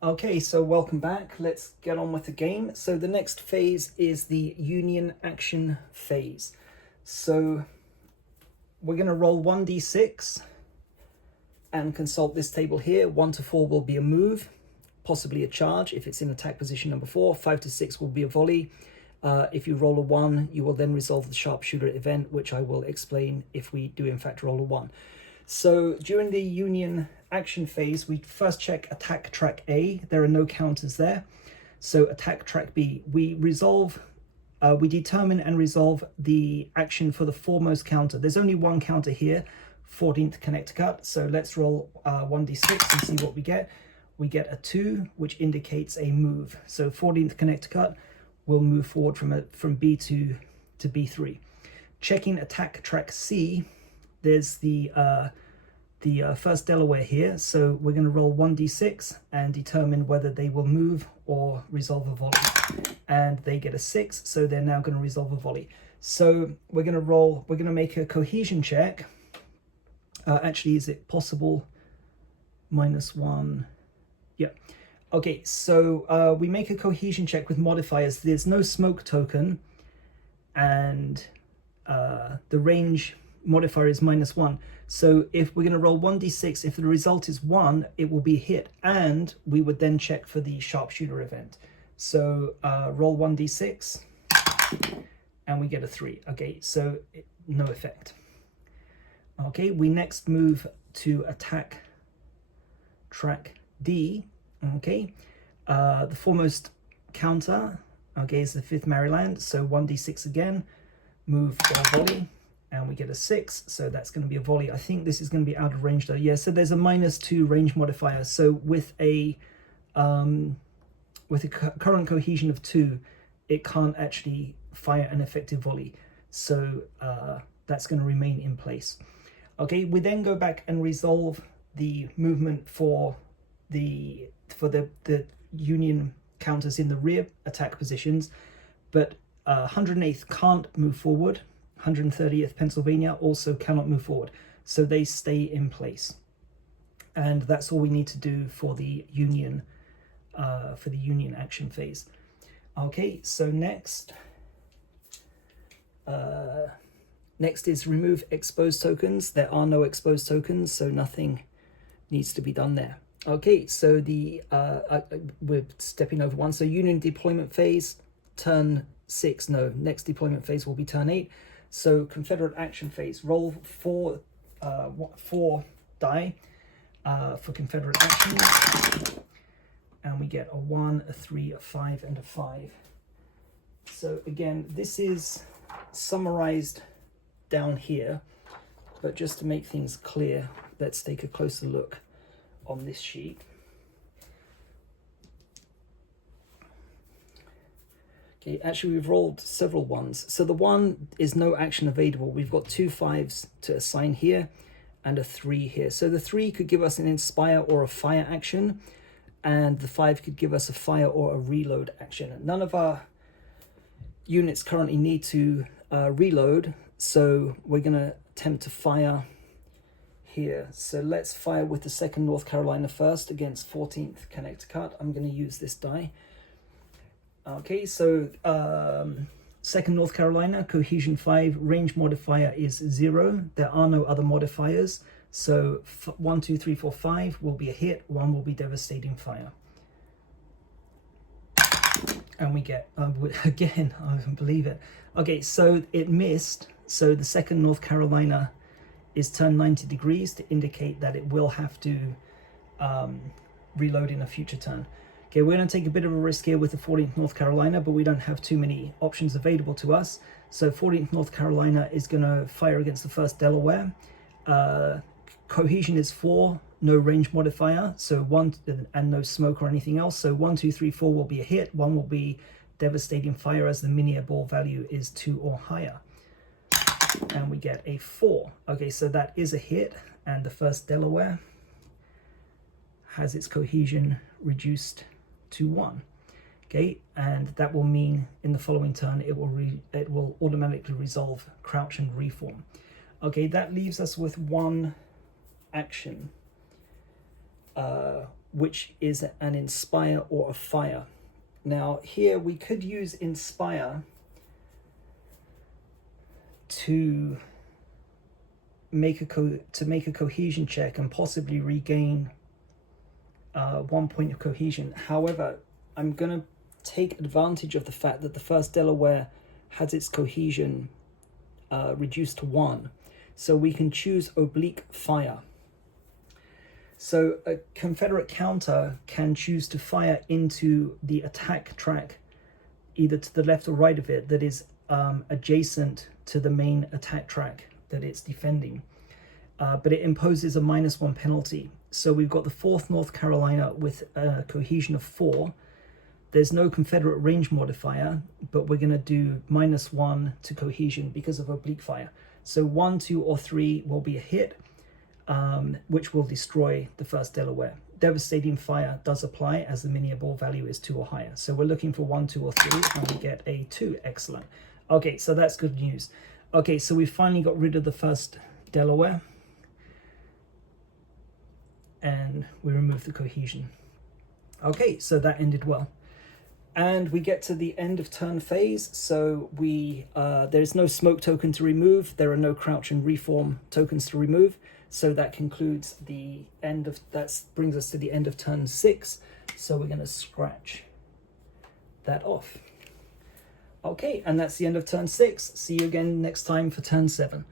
Okay, so welcome back. Let's get on with the game. So the next phase is the Union action phase. So we're going to roll 1d6 and consult this table here. 1 to 4 will be a move, possibly a charge if it's in attack position number 4. 5 to 6 will be a volley. If you roll a 1, you will then resolve the sharpshooter event, which I will explain if we do in fact roll a 1. So during the Union action phase, we first check attack track A. There are no counters there. So attack track B, we determine and resolve the action for the foremost counter. There's only one counter here, 14th Connecticut. So let's roll 1d6 and see what we get. We get a 2, which indicates a move. So 14th Connecticut will move forward from B2 to B3. Checking attack track C, there's the first Delaware here, so we're going to roll 1d6 and determine whether they will move or resolve a volley. And they get a 6, so they're now going to resolve a volley. So we're going to make a cohesion check. Actually, is it possible? -1. Yeah. Okay, so we make a cohesion check with modifiers. There's no smoke token, and the range modifier is -1. So if we're going to roll 1d6, if the result is 1, it will be hit, and we would then check for the sharpshooter event. So roll 1d6 and we get a 3. Okay, so no effect. Okay, we next move to attack track D. Okay, the foremost counter, okay, is the 5th Maryland. So 1d6 again, move for a volley, and we get a 6, so that's going to be a volley. I think this is going to be out of range though. Yeah, so there's a -2 range modifier. So with a current cohesion of 2, it can't actually fire an effective volley. So that's going to remain in place. Okay, we then go back and resolve the movement for the Union counters in the rear attack positions, but 108th can't move forward. 130th Pennsylvania also cannot move forward, so they stay in place. And that's all we need to do for the Union action phase. Okay, so next is remove exposed tokens. There are no exposed tokens, so nothing needs to be done there. Okay, so we're stepping over one. So Union deployment phase, turn 6. No, next deployment phase will be turn 8. So Confederate action phase, roll 4 die for Confederate action, and we get a 1, a 3, a 5, and a 5. So again, this is summarized down here, but just to make things clear, let's take a closer look on this sheet. Okay, actually we've rolled several ones. So the 1 is no action available. We've got 2 5s to assign here and a 3 here. So the 3 could give us an inspire or a fire action, and the 5 could give us a fire or a reload action. None of our units currently need to reload, so we're going to attempt to fire here. So let's fire with the 2nd North Carolina first against 14th Connecticut. I'm going to use this die. Okay, so 2nd North Carolina, cohesion 5, range modifier is 0. There are no other modifiers. So 1, 2, 3, 4, 5 will be a hit, 1 will be devastating fire. And we get, again, I can't believe it. Okay, so it missed. So the 2nd North Carolina is turned 90 degrees to indicate that it will have to reload in a future turn. Okay, we're going to take a bit of a risk here with the 14th North Carolina, but we don't have too many options available to us. So 14th North Carolina is going to fire against the 1st Delaware. Cohesion is 4, no range modifier, so 1, and no smoke or anything else. So 1, 2, 3, 4 will be a hit, 1 will be devastating fire as the mini ball value is 2 or higher. And we get a 4. Okay, so that is a hit, and the 1st Delaware has its cohesion reduced to 1. Okay, and that will mean in the following turn it will automatically resolve crouch and reform. Okay, that leaves us with one action. which is an inspire or a fire. Now here we could use inspire to make a cohesion check and possibly regain 1 point of cohesion. However, I'm going to take advantage of the fact that the 1st Delaware has its cohesion reduced to 1, so we can choose oblique fire. So a Confederate counter can choose to fire into the attack track, either to the left or right of it, that is adjacent to the main attack track that it's defending. But it imposes a -1 penalty. So we've got the 4th North Carolina with a cohesion of 4. There's no Confederate range modifier, but we're going to do -1 to cohesion because of oblique fire. So 1, 2, or 3 will be a hit, which will destroy the 1st Delaware. Devastating fire does apply as the minier ball value is 2 or higher. So we're looking for 1, 2, or 3, and we get a 2. Excellent. Okay, so that's good news. Okay, so we finally got rid of the 1st Delaware, and we removed the cohesion. Okay, so that ended well. And we get to the end of turn phase, so there's no smoke token to remove, there are no crouch and reform tokens to remove, so that concludes the end of, that brings us to the end of turn 6, so we're going to scratch that off. Okay, and that's the end of turn 6. See you again next time for turn 7.